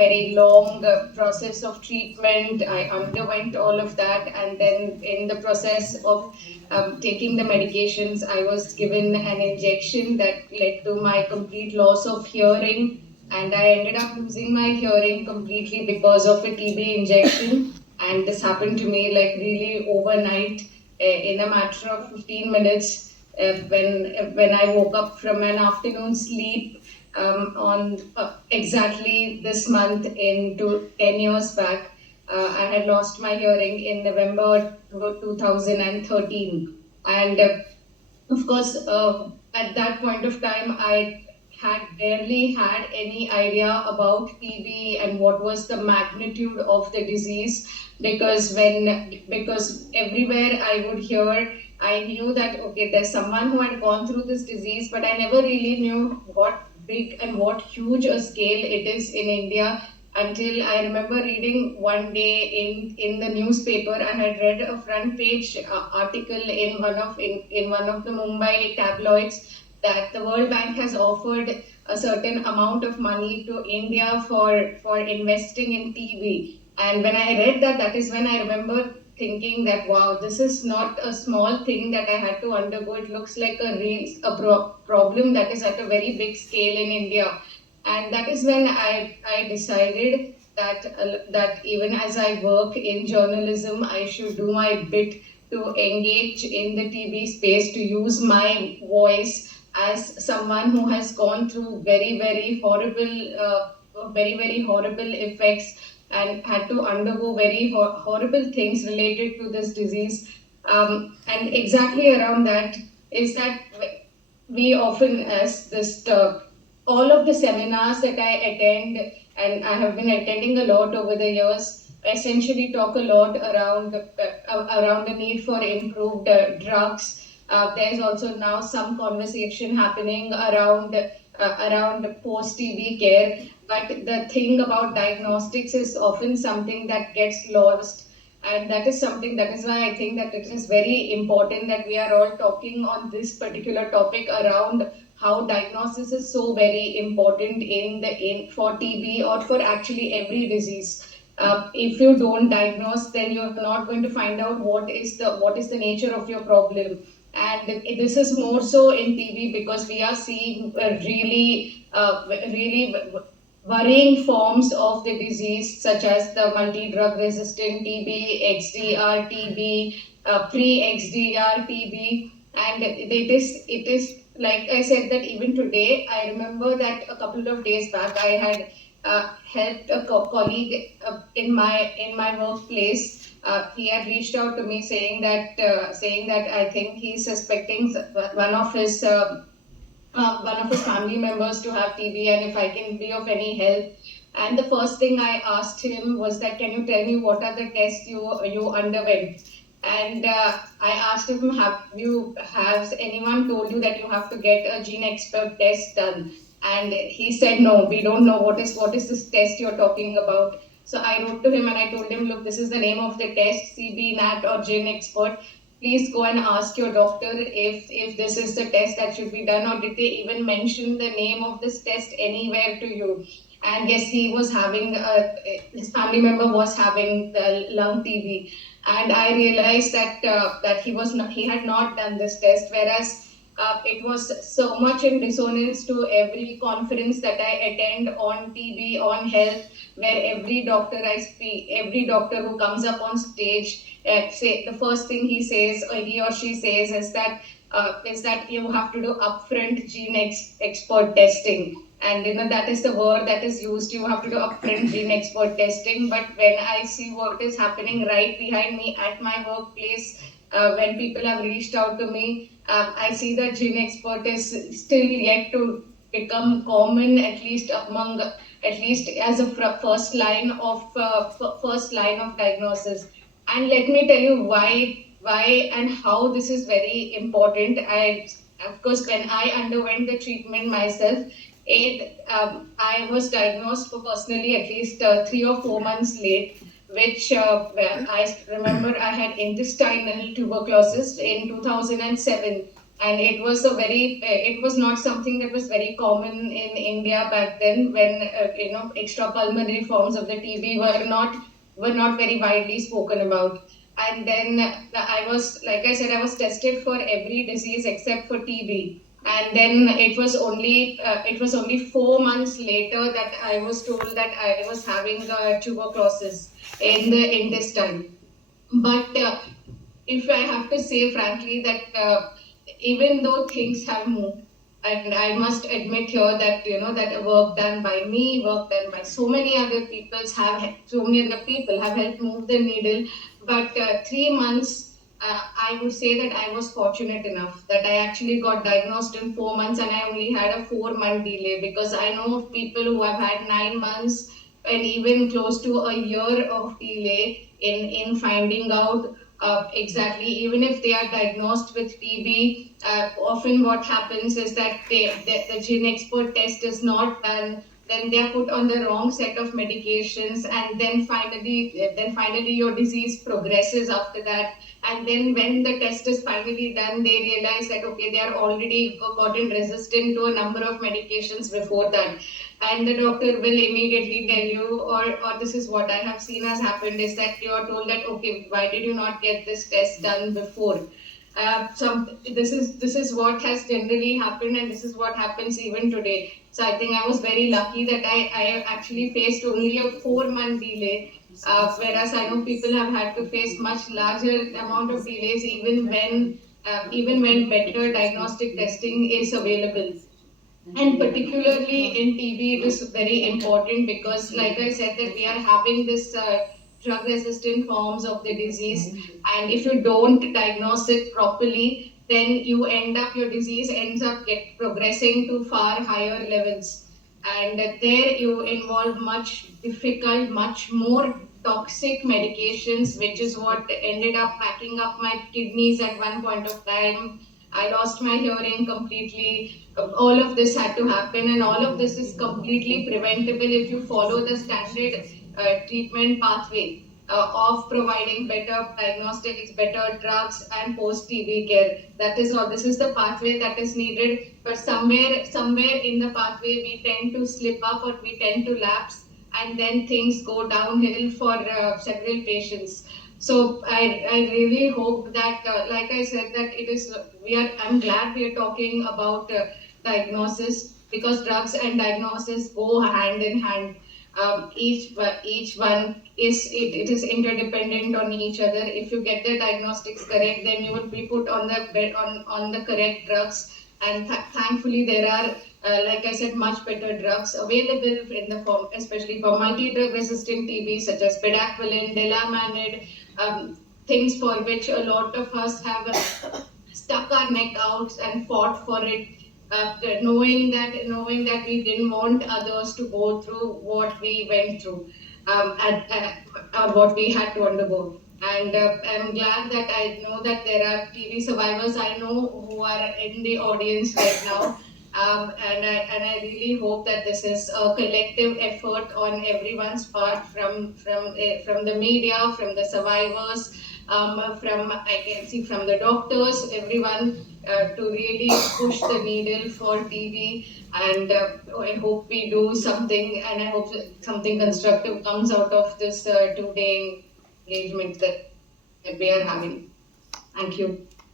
very long process of treatment. I underwent all of that, and then in the process of taking the medications, I was given an injection that led to my complete loss of hearing, and I ended up losing my hearing completely because of a TB injection. And this happened to me like really overnight, in a matter of 15 minutes, when I woke up from an afternoon sleep, on exactly this month into 10 years back. I had lost my hearing in November 2013. And of course, at that point of time, I had barely had any idea about TB and what was the magnitude of the disease, because everywhere I would hear, I knew that okay, there's someone who had gone through this disease, but I never really knew what big and what huge a scale it is in India, until I remember reading one day in the newspaper. I had read a front page article in one of the Mumbai tabloids that the World Bank has offered a certain amount of money to India for investing in TB. And when I read that, that is when I remember thinking that wow, this is not a small thing that I had to undergo. It looks like a problem that is at a very big scale in India. And that is when I decided that even as I work in journalism, I should do my bit to engage in the TB space, to use my voice as someone who has gone through very very horrible effects and had to undergo very horrible things related to this disease. And exactly around that is that we often, as this all of the seminars that I attend, and I have been attending a lot over the years, essentially talk a lot around the need for improved drugs. There's also now some conversation happening around post TB care, but the thing about diagnostics is often something that gets lost. And that is something, that is why I think that it is very important that we are all talking on this particular topic around how diagnosis is so very important in for TB or for actually every disease. If you don't diagnose, then you're not going to find out what is the nature of your problem. And this is more so in TB because we are seeing really worrying forms of the disease, such as the multi-drug resistant TB, XDR TB, pre-XDR TB, and it is like I said that even today, I remember that a couple of days back I had helped a colleague in my workplace. He had reached out to me saying that I think he's suspecting one of his family members to have TB, and if I can be of any help. And the first thing I asked him was that, can you tell me what are the tests you underwent? And I asked him, has anyone told you that you have to get a gene expert test done? And he said, no, we don't know what is this test you're talking about. So I wrote to him and I told him, look, this is the name of the test, CB, NAT, or gene expert. Please go and ask your doctor if this is the test that should be done, or did they even mention the name of this test anywhere to you? And yes, his family member was having the lung TB, and I realized that he had not done this test, whereas it was so much in dissonance to every conference that I attend on TB, on health, where every doctor who comes up on stage, say the first thing he or she says is that you have to do upfront expert testing. And that is the word that is used. You have to do upfront gene expert testing. But when I see what is happening right behind me at my workplace, when people have reached out to me, I see that gene expert is still yet to become common, at least as a first line of diagnosis. And let me tell you why and how this is very important. Of course, when I underwent the treatment myself, I was diagnosed personally at least 3 or 4 months late, which I remember I had intestinal tuberculosis in 2007. and it was a very it was not something that was very common in India back then, when extrapulmonary forms of the TB were not very widely spoken about. And then I was, like I said, I was tested for every disease except for TB. And then it was only 4 months later that I was told that I was having tuberculosis in the intestine. But if I have to say frankly that even though things have moved, and I must admit here that that work done by me, work done by so many other people have helped move the needle. But 3 months, I would say that I was fortunate enough that I actually got diagnosed in 4 months, and I only had a 4 month delay, because I know of people who have had 9 months and even close to a year of delay in finding out exactly, even if they are diagnosed with TB. Often what happens is that the gene expert test is not done. Then they are put on the wrong set of medications, and then finally your disease progresses after that. And then when the test is finally done, they realize that okay, they are already gotten resistant to a number of medications before that, and the doctor will immediately tell you, or this is what I have seen has happened, is that you are told that okay, why did you not get this test done before? This is what has generally happened, and this is what happens even today. So I think I was very lucky that I actually faced only a 4 month delay, whereas I know people have had to face much larger amount of delays, even when better diagnostic testing is available. And particularly in TB, it is very important because, like I said, that we are having this drug-resistant forms of the disease, and if you don't diagnose it properly, then your disease ends up get progressing to far higher levels, and there you involve much difficult, much more toxic medications, which is what ended up packing up my kidneys at one point of time. I lost my hearing completely. All of this had to happen, and all of this is completely preventable if you follow the standard treatment pathway of providing better diagnostics, better drugs, and post TB care. That is all. This is the pathway that is needed. But somewhere in the pathway, we tend to slip up, or we tend to lapse, and then things go downhill for several patients. So I really hope that, like I said, that it is we are. I'm glad we are talking about diagnosis, because drugs and diagnosis go hand in hand. Each one it is interdependent on each other. If you get the diagnostics correct, then you will be put on the correct drugs. And thankfully, there are, like I said, much better drugs available in the form, especially for multi-drug resistant TB, such as bedaquiline, delamanid, things for which a lot of us have stuck our neck out and fought for it, knowing that we didn't want others to go through what we went through, or what we had to undergo. And I'm glad that I know that there are TV survivors I know who are in the audience right now. And I really hope that this is a collective effort on everyone's part, from the media, from the survivors, from I can see from the doctors, everyone, to really push the needle for TB. And I hope we do something, and I hope that something constructive comes out of this 2 day engagement that we are having. Thank you.